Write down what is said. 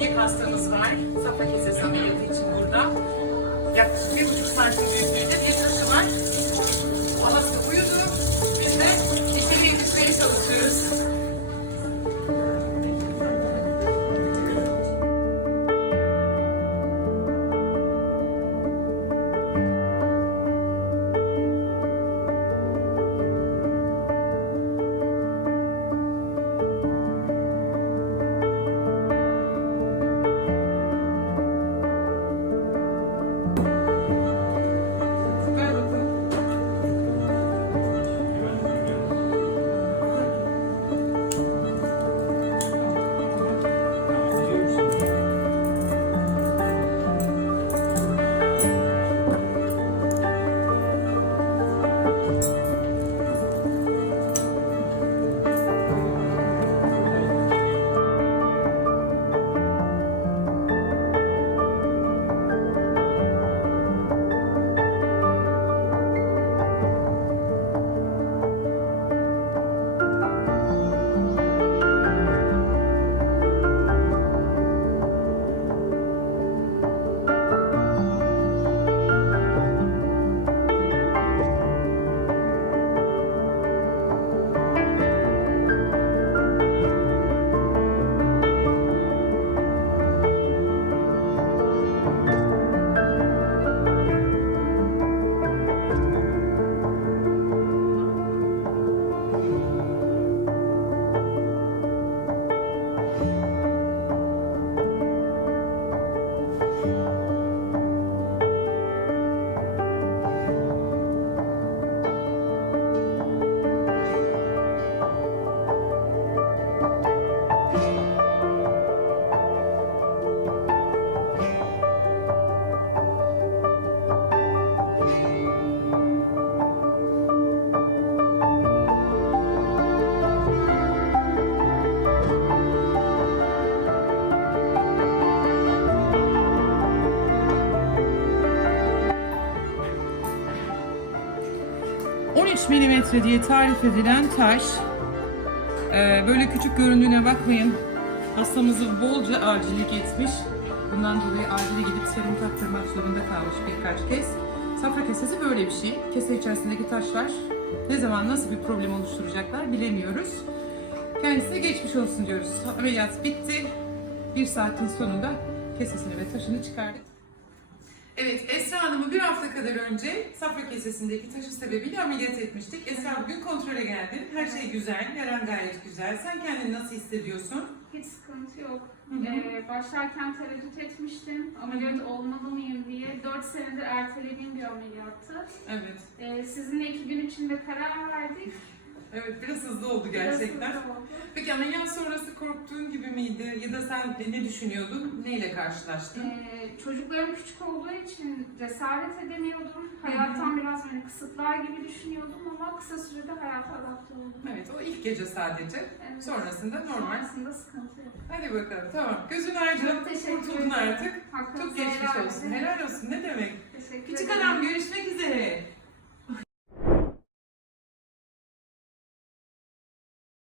Bir hastamız var. Safra kesesi ameliyatı için burada. Yaklaşık bir buçuk santim büyüklüğünde ...13 milimetre diye tarif edilen taş... Ee, böyle küçük göründüğüne bakmayın. Hastamızı bolca acillik etmiş. Bundan dolayı acile gidip serum taktırmak zorunda kalmış birkaç kez. Safra kesesi böyle bir şey. Kese içerisindeki taşlar ne zaman nasıl bir problem oluşturacaklar bilemiyoruz. Kendisine geçmiş olsun diyoruz. Ameliyat bitti. Bir saatin sonunda kesesini ve taşını çıkardık. Evet, Esra Hanım'ı bir hafta kadar önce safra kesesindeki taşı sebebiyle ameliyat etmiştik. Esra bugün kontrole geldin. Her şey güzel, yaran gayet güzel. Sen kendini nasıl hissediyorsun? Hiç sıkıntı yok. Hı hı. Ee, başlarken tereddüt etmiştim. Ameliyat olmalı mıyım diye. 4 senedir ertelediğim bir ameliyattı. Evet. Ee, sizinle iki gün içinde karar verdik. Evet, biraz hızlı oldu Biraz gerçekten. hızlı oldu. Peki ameliyat sonrası korktuğun gibi miydi? Ya da sen ne düşünüyordun? Neyle karşılaştın? Ee, çocuklarım küçük olduğu için cesaret edemiyordum. Hayattan biraz beni kısıtlar gibi düşünüyordum ama kısa sürede hayata adapte oldum. Evet, o ilk gece sadece. Evet. Sonrasında normal. Sonrasında sıkıntı yok. Hadi bakalım, tamam. Gözün teşekkür kurtuldun artık. Hakkınızı Çok geçmiş olsun. Helal olsun, ne demek? Teşekkür